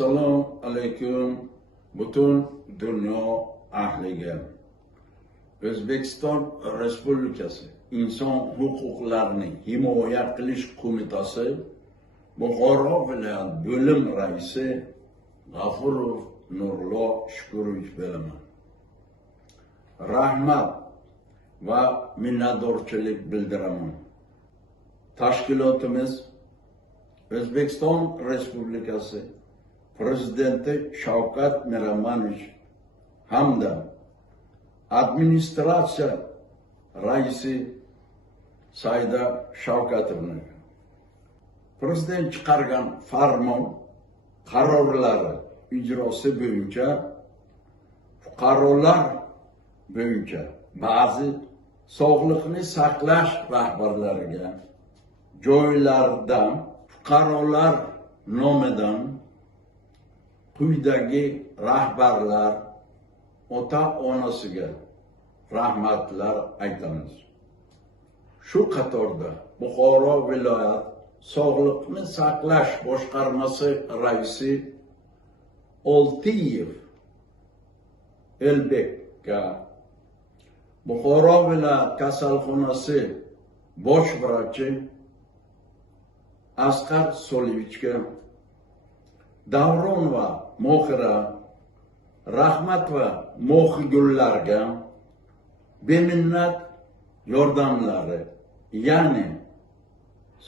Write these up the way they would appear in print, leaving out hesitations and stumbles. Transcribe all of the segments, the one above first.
Assalomu alaykum butun dunyo ahliga. O'zbekiston Respublikasi Inson huquqlarini himoya qilish qo'mitasi Buxoro viloyat bo'lim raisi G'afurov Nurlo Shukurovich bilaman. Rahmat va minnatdorchilik bildiraman. Tashkilotimiz O'zbekiston Respublikasi Prezidenti Shavkat Miromonovich hamda administratsiya raisi Saida Shavkatovna Prezident chiqargan farmon qarorlari ijrosi bo'yicha fuqarolar bo'yicha ba'zi sog'liqni saqlash rahbarlariga joylardan fuqarolar nomidan quyidagi rahbarlar ota-onasiga rahmatlar aytamiz. Shu qatorda Buxoro viloyat Sog'liqni saqlash boshqarmasi raisi Oltiyev Elbekka, Buxoro viloyat kasalxonasi bosh vrachi Asqar Soliyevichga, Davron va Mohira, Rahmat va Mohigullarga beminnat yordamlari, ya'ni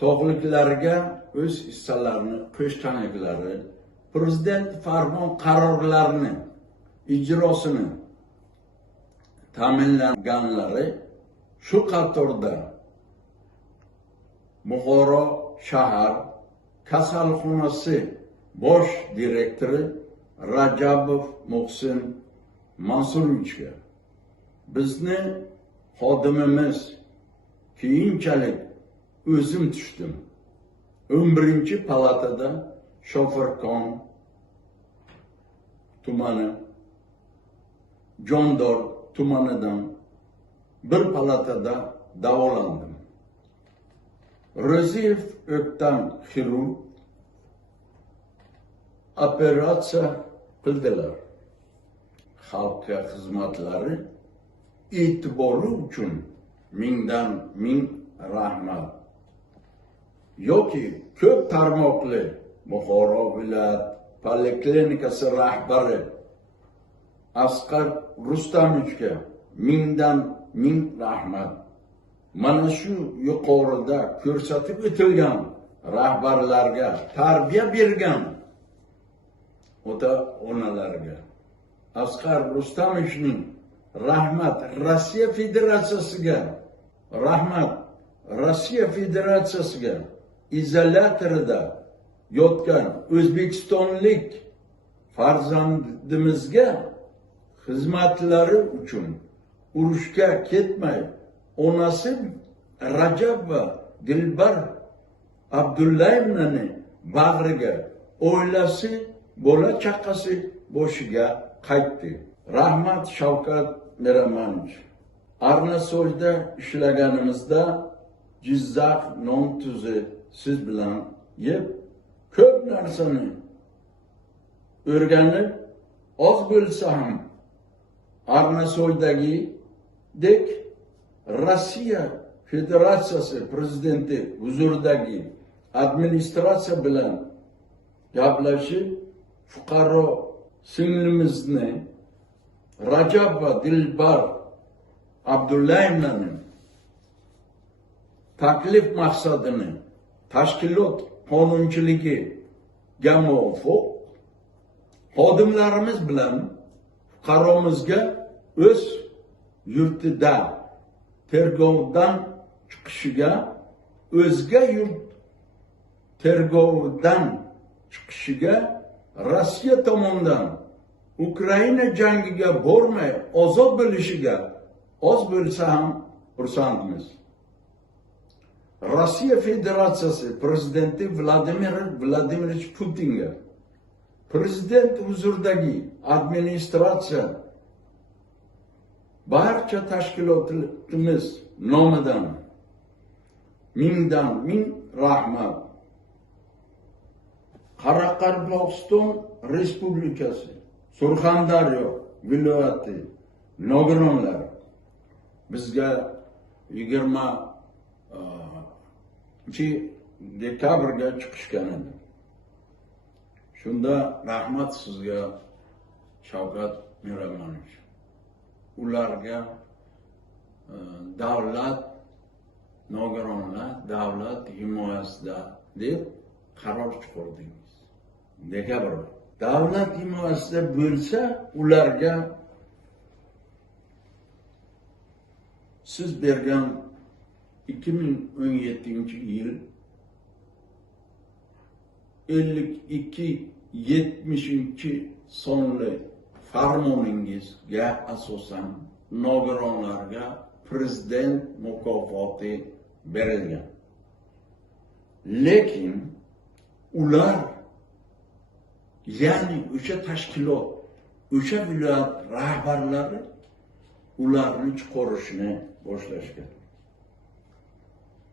sog'liklariga o'z hissalarini qo'shganliklari, Prezident farmon qarorlarini ijrosini ta'minlaganlari, shu qatorda Buxoro shahar kasalxonasi bosh direktori Rajabov Muhsin Mansurovichga, bizni xodimimiz keyinchalik o'zim tushdim 11-palatada Shofirkon tumani, Jondor tumanidan bir palatada davolandim. Ro'ziyev O'ktam xirurg operatsiya qildilar. Xalqqa xizmatlari e'tibori uchun mingdan ming rahmat. Yoki ko'p tarmoqli Buxoro viloyat poliklinikasi rahbari Asqar Rustamovichga mingdan ming rahmat. Mana shu yuqorida ko'rsatib o'tilgan rahbarlarga tarbiya bergan ota-onalarga Asqar Rustamovichning rahmat, Rossiya Federatsiyasiga rahmat, Rossiya Federatsiyasiga izolyatorida yotgan o'zbekistonlik farzandimizga xizmatlari uchun urushga ketmay onasi Rajab va Dilbar Abdullayevnani bag'riga, oilasi, bola chaqasi boshiga qaytdi. Rahmat Shavkat Miromonovich. Arnasoyda ishlaganimizda Jizzax non tuzi siz bilan yeb ko'p narsani o'rganib, oz bo'lsa ham Arnasoydagi dek Rossiya Federatsiyasi prezidenti huzuridagi administratsiya bilan gaplashib, fuqaro singlimizni Rajab va Dilbar Abdullayevnani taklif maqsadini tashkilot qonunchiligiga muvofiq xodimlarimiz bilan fuqaromizga o'z yurtida tergovdan chiqishiga, o'zga yurt tergovdan chiqishiga Rossiya tomonidan Ukraina jangiga bormay ozod bo'lishiga oz bo'lsa ham xursandmiz. Rossiya Federatsiyasi prezidenti Vladimir Vladimirovich Putinga, prezident huzuridagi administratsiya barcha tashkilotimiz nomidan mingdan ming rahmat. Qoraqalpog'iston Respublikasi, Surxondaryo viloyati nogironlar bizga 20-dekabrga chiqishgan edi. Shunda rahmat sizga Shavkat Miramonovich. Ularga davlat nogironlar davlat himoyasida deb qaror chiqardingiz. Dekabr. Davlat himoyasida bo'lsa, ularga siz bergan 2017-yil 52-70 sonli farmoningizga asosan nogironlarga prezident mukofoti berilgan. Lekin ular, ya'ni o'sha tashkilot, o'sha viloyat rahbarlari ularni chiqarishni boshlashgan.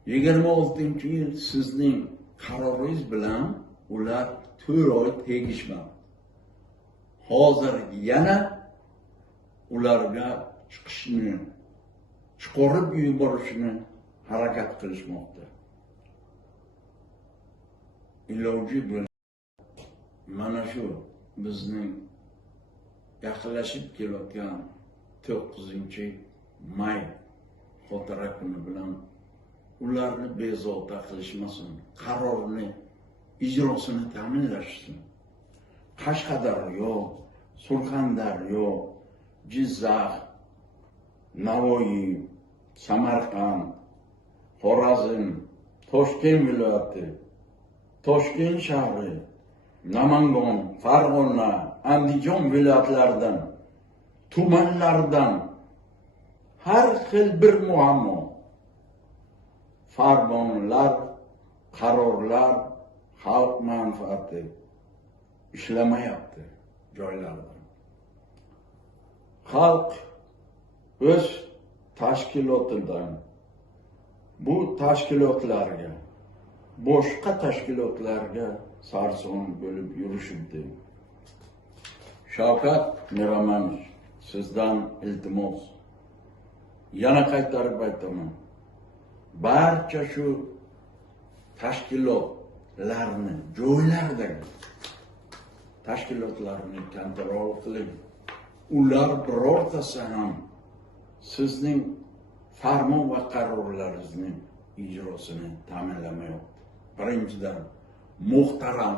26-yil sizning qaroringiz bilan ular 4 oy tegishmadi. Hozir yana ularga chiqishni, chiqarib yuborishni harakat qilishmoqda. Iloji bo'lsa mana shu bizning yaqinlashib kelayotgan 9-may xotira kuni bilan ularni bezovta qilishmasin, qarorni ijrosini ta'minlashsin. Qashqadaryo, Surxondaryo, Jizzax, Navoiy, Samarqand, Xorazm, Toshkent viloyati, Toshkent shahri, Namangan, Farg'ona, Andijon viloyatlaridan, tumanlardan har xil bir muammo, farmonlar, qarorlar xalq manfaati ishlamayapti joylarda. Xalq o'z tashkilotidan bu tashkilotlarga, boshqa tashkilotlarga sarson bo'lib yurishibdi. Shavkat Miramonovich, sizdan iltimos, yana qaytarib aytaman. Barcha shu tashkilotlarni, joylardagi tashkilotlarni kontrol qiling. Ular birortasi ham sizning farmon va qarorlaringizning ijrosini ta'minlamayapti. Birinchidan, muhtaram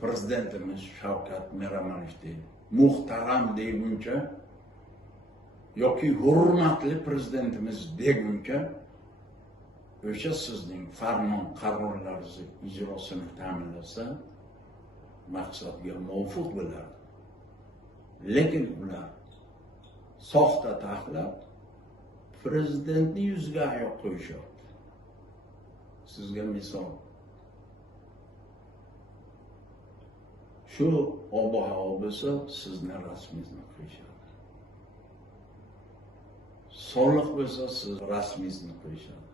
prezidentimiz Shavkat Miramonovich deydi. Muhtaram deguncha yoki hurmatli prezidentimiz deguncha o'sha sizning farmon qarorlaringiz ijrosini ta'minlasa maqsadga muvofiq bo'ladi. Lekin ular soxta taxlab prezidentni yuziga oyoq qo'yishyapti. Sizga misol. Shu ob-havo bo'lsa sizni rasmingizni qo'yishadi. Soliq bo'lsa siz rasmingizni qo'yishadi.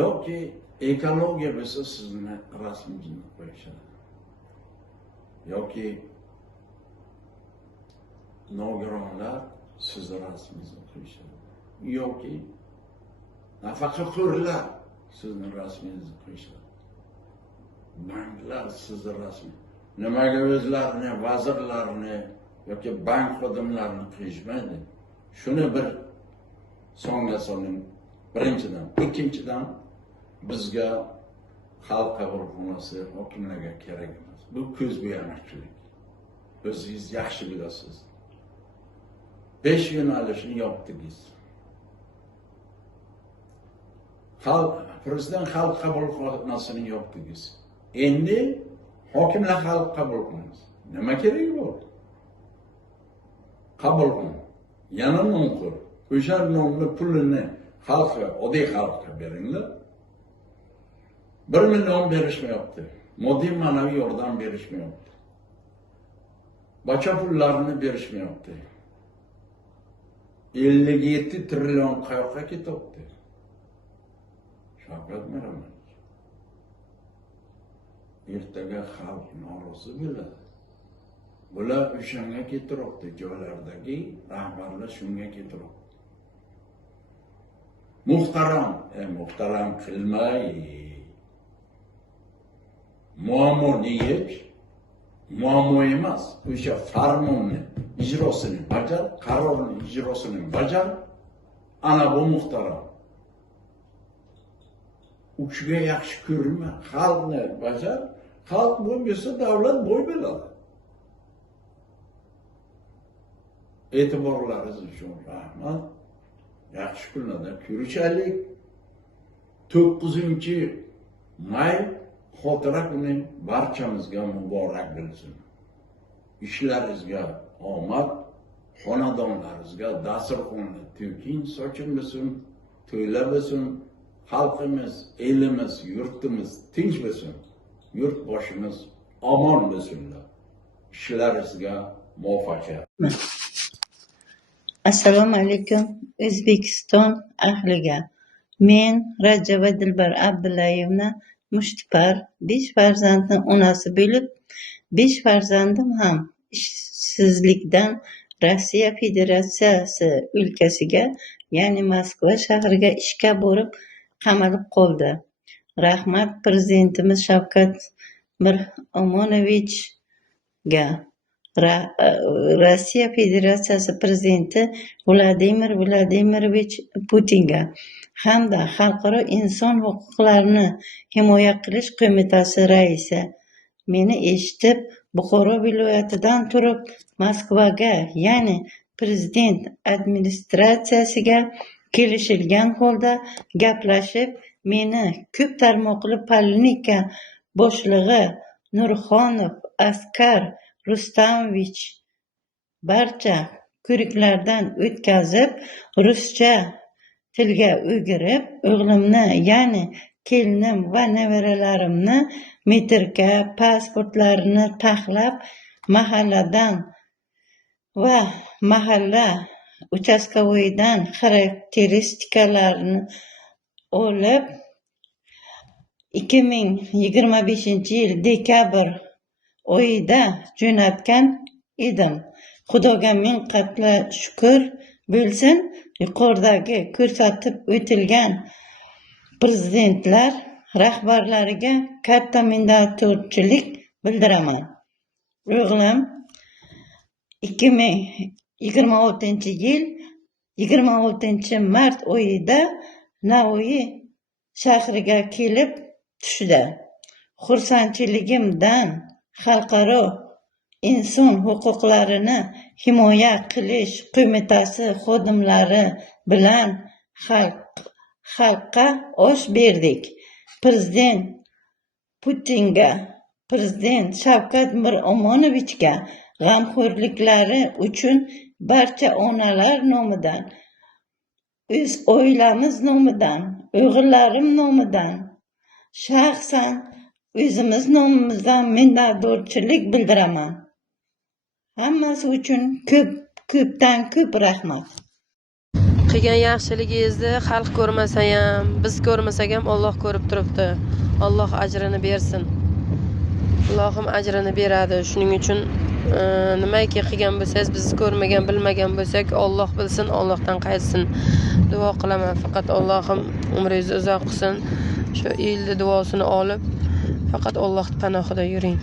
Yoki ekologiya bo'lsa sizni rasmingizni qo'yishadi. Yoki nogironlar sizni rasmingizni qo'yishadi. Yoki nafaqaxo'rlar sizni rasmingizni qo'yishadi. Banklar sizni rasmi. Nimaga o'zlarini, vazirlarni yoki bank xodimlarini qo'yishmaydi? Shuni bir songa soling. Birinchidan, ikkinchidan bizga xalq qabulxonasi hokimlarga kerak emas. Bu ko'zbo'yamachilik. O'zingiz yaxshi bilasiz. 5 yo'nalishni yopdingiz. Prezident xalq qabulxonasini yopdingiz. Endi hokimlar xalq qabulxonasi. Nima kerak bor? Qabulxona. Yana nonqur. O'sha nonni pulini xalqqa, oddiy xalqqa beringlar. 1 million berishmayapti. Moddiy ma'naviy yordam berishmayapti. Bacha pullarni berishmayapti. 57 trillion qayoqqa ketibdi? Shavkat Miramonovich. ertaga xalq norozi bo'ladi. Bular o'shanga keltiryapti, joylardagi rahbarlar shunga keltiryapti. Muhtaram qilmay. Muammoni yech, muammo emas. O'sha farmonni ijrosini bajar, qarorni ijrosini bajar. Ana bu muhtaram. Uchiga yaxshi ko'rma, xalqni bajar. Xalq bo'lmasa davlat bo'y bo'ladi. E'tiborlaringiz uchun rahmat. Yaxshi kunlarda ko'rishaylik. 9-may xotira kuni barchamizga muborak bo'lsin. Ishlaringizga omad, xonadonlaringizga dasturxonni to'kin sochim bo'lsin, to'ylar bo'lsin, xalqimiz, elimiz, yurtimiz tinch bo'lsin. Yurtboshimiz omon bo'lsinlar. Ishlaringizga muvaffaqiyat. Assalomu alaykum O'zbekiston ahliga. Men Rajaba Dilbar Abdullayevna Mushtipar 5 farzandni onasi bo'lib, 5 farzandim ham ishsizlikdan Rossiya Federatsiyasi o'lkasiga, ya'ni Moskva shahriga ishga borib qamalib qoldi. Rahmat prezidentimiz Shavkat Miromonovichga, Rossiya Federatsiyasi prezidenti Vladimir Vladimirovich Putinga hamda Xalqaro inson huquqlarini himoya qilish qo'mitasi raisi meni eshitib, Buxoro viloyatidan turib Moskvaga, ya'ni prezident administratsiyasiga kelishilgan holda gaplashib, meni ko'p tarmoqli politika boshlig'i Nurxonov Askar Rustamovich barcha ko'riklardan o'tkazib, ruscha tilga o'girib, o'g'limni, ya'ni kelinim va nevaralarimni metrka pasportlarini taxlab, mahalladan va mahalla uchastkovoyidan xarakteristikalarni olib 2025-yil dekabr oyida jo'natgan edim. Xudoga ming qatla shukr bo'lsin. Yuqoridagi ko'rsatib o'tilgan prezidentlar rahbarlariga katta minnatdorchilik bildiraman. O'g'lim 2026-yil 26-mart oyida Navoiy shahriga kelib tushdi. Xursandchiligimdan Xalqaro inson huquqlarini himoya qilish qo'mitasi xodimlari bilan xalqqa osh berdik. Prezident Putinga, prezident Shavkat Miromonovichga g'amxo'rliklari uchun barcha onalar nomidan, o'z oilamiz nomidan, o'g'illarim nomidan, shaxsan o'zimiz nomimizdan minnatdorchilik bildiraman. Hammasi uchun ko'pdan ko'p rahmat. Qilgan yaxshiligingizni xalq ko'rmasa ham, biz ko'rmasak ham Alloh ko'rib turibdi. Alloh ajrini bersin. Allohim ajrini beradi. Shuning uchun nimaiki qilgan bo'lsangiz, biz ko'rmagan, bilmagan bo'lsak, Alloh bilsin, Allohdan qaytsin. Duo qilaman. Faqat Allohim umringizni uzoq qilsin. Shu yilni duosini olib, faqat Alloh panohida yuring.